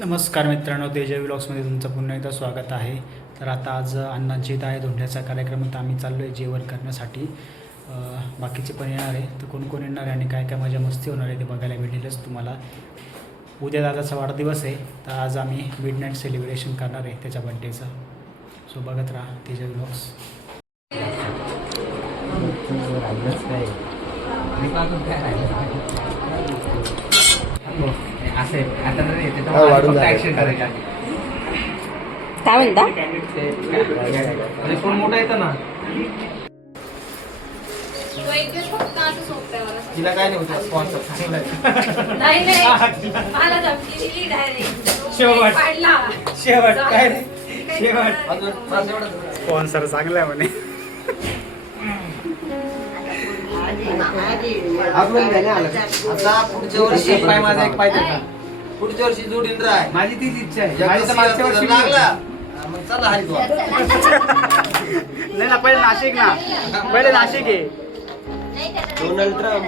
नमस्कार मित्रांनो, तेजय व्लॉग्समध्ये तुमचं पुन्हा एकदा स्वागत आहे. तर आता आज अण्णांची इथं आहे धोंड्याचा कार्यक्रम, तर आम्ही चाललो आहे जेवण करण्यासाठी. बाकीचे पण येणार आहे, तर कोण कोण येणार आहे आणि काय काय मजा मस्ती होणार आहे ते बघायला भेटेलच तुम्हाला. उद्या दादाचा वाढदिवस आहे, तर आज आम्ही मिडनाईट सेलिब्रेशन करणार आहे त्याच्या बड्डेचं. सो बघत राहा तेजय व्लॉग्स. काय म्हणता? फोन मोठा येतं ना, तिला काय नाही होतं स्पॉन्सर शेवट काय रे स्पॉन्सर चांगला आहे म्हणे. आता पुढच्या वर्षी पाय माझा एक पाय देता. पुढच्या वर्षी जोडीन राह. माझी तीच इच्छा आहे. लागला मग चला हाय तू. नाही ना, पहिले नाशिक ना, पहिले नाशिक आहे. डोनाल्ड ट्रम्प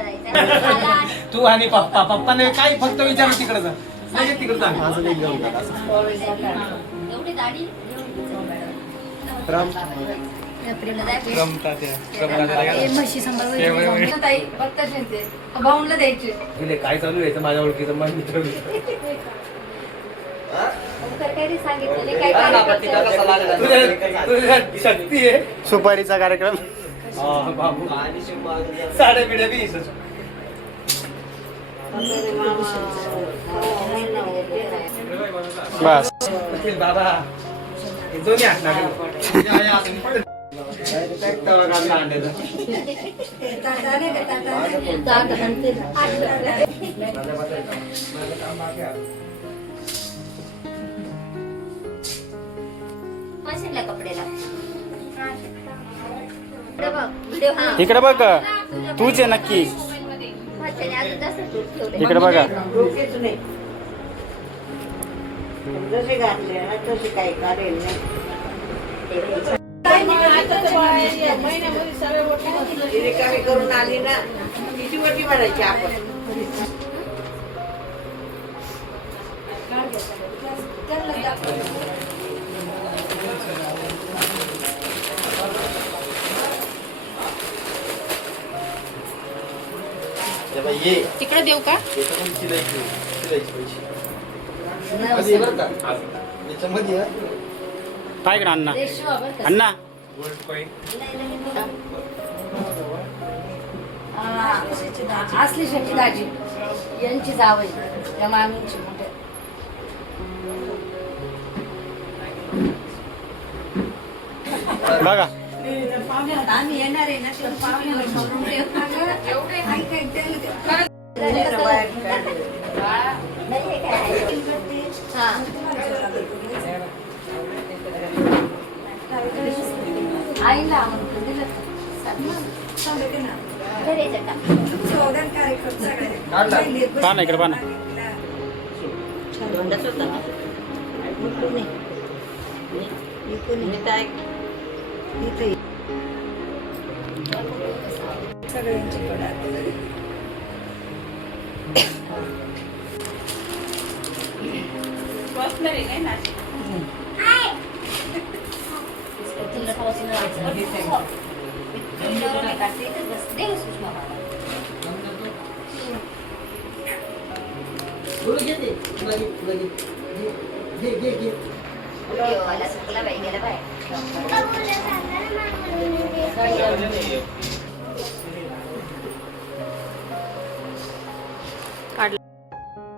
तू आणि पप्पा पप्पाने काय फक्त विचारू तिकडे जा, नाही तिकडे जा. असं नाही घेऊन जा. ट्रम्प भाऊंला द्यायचे. तुले काय चालू आहे माझ्या ओळखीचं मन मित्र शक्ती आहे. सुपारीचा कार्यक्रम, बाबू साडे पिढ्या बी बस बाबा दोन्ही इकडे बघ, तूच आहे नक्की. इकडे बघा. जसे घातले ना तसे काही काढेल रिकामी करून आली ना, किती मोठी म्हणायची आपण. तिकडे देऊ का? काय करा अण्णा, अण्णा असली शक्ती दाजी यांची जावई त्या मामींची मोठे. बघा. आम्ही येणार आहे ना, आईला पहा ना, इकडे पहा ना.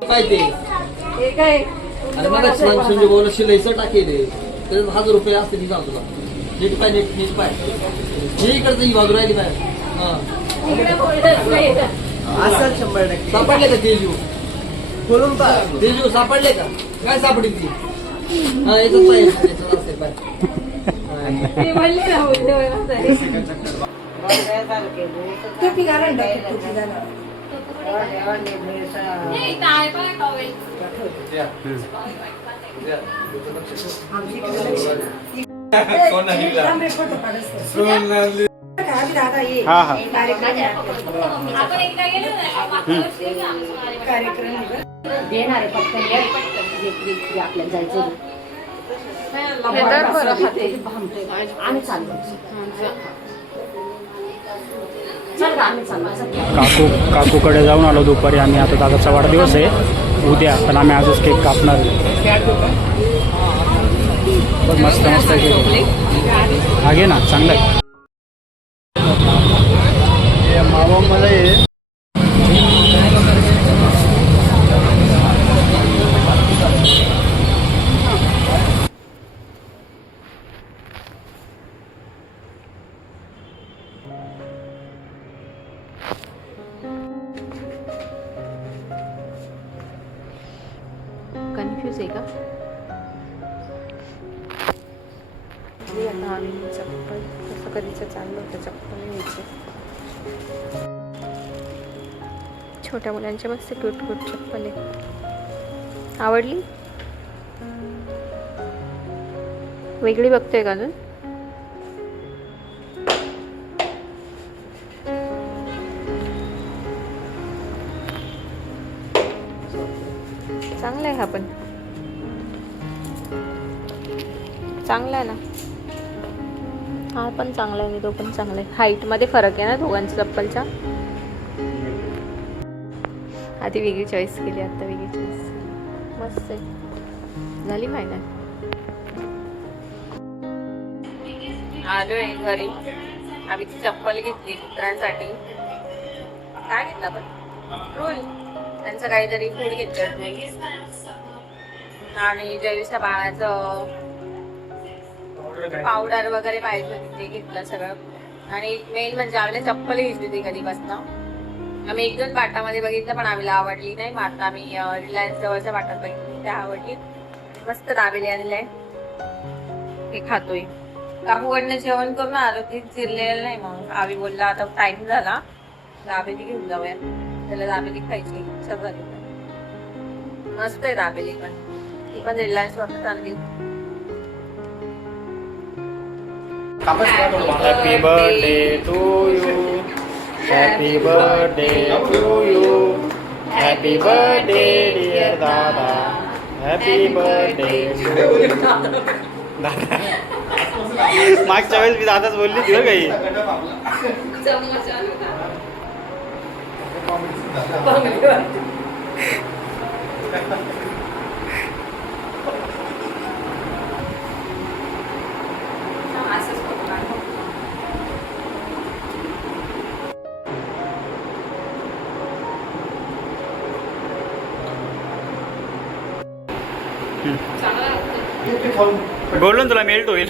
काय ते मला संजय भाऊला शिलाईचं टाकेल त्याच्यात 1000 रुपये असते ती तुला. नीट पाय नीट पाय हे इकडचं ही बाजू राहिली पाय. असं 100% सापडले का तेजू? बोलून का तेजू सापडले का? काय सापडेल ती? हा याच्यात पाय, याच्यात असते पाय. टोपी घालून टोपी हा हा कार्यक्रम देणार आहे पटकन ये. इकडे आपल्याला जायचं आम्ही चाललो चल आम्ही चाललो. काकूकडे जाऊन आलो दुपारी आम्ही. आता दादाचा वाढदिवस आहे उद्या, पण आम्ही आजच केक कापणार आहे. बघ मस्त मस्त केक हा घे ना, चांगला आहे. मावा मला आहे. कन्फ्यूज आहे का? आता आम्ही चप्पल कसं कधीचं चाललं होतं चप्पल घ्यायची. छोट्या मुलांच्या मस्त क्यूट क्यूट चप्पल आहे. आवडली? वेगळी बघतोय का अजून? चांगला आहे हा पण, चांगला आहे ना हा पण चांगला आहे आणि तो पण चांगला आहे. हाईटमध्ये फरक आहे ना दोघांच्या चप्पलच्या. आधी वेगळी चॉईस केली, आता वेगळी चॉईस. मस्त आहे, झाली फायनल. आलो आहे घरी. आम्ही ती चप्पल घेतली मित्रांसाठी. काय घेतलं पण रोल त्यांचं काहीतरी फूड घेतलं आणि जयवीच्या बाळाचं पावडर वगैरे पाहिजे होती ते घेतलं सगळं. आणि मेन म्हणजे आम्हाला चप्पल घेतली होती कधीपासून. आम्ही एक दोन बाटामध्ये बघितलं पण आम्हाला आवडली नाही. मग आता आम्ही रिलायन्स जवळच्या बाटात बघितली, त्या आवडली. मस्त दाबेली आणले हे खातोय. काकूकडनं जेवण करून आलो, ती चिरलेलं नाही. मग आम्ही बोलला आता टाइम झाला दाबेली घेऊन जाऊया. त्याला दाबेली खायची इच्छा झाली. मस्त आहे दाबेली पण, ती पण रिलायन्स वापरत आणली. Happy birthday to you, happy birthday to you, happy birthday dear दादा, हॅपी बर्थडे टू यू. मागच्या वेळेस मी दादाच बोलली तुला काही. बोललो ना तुला मेल्ट होईल.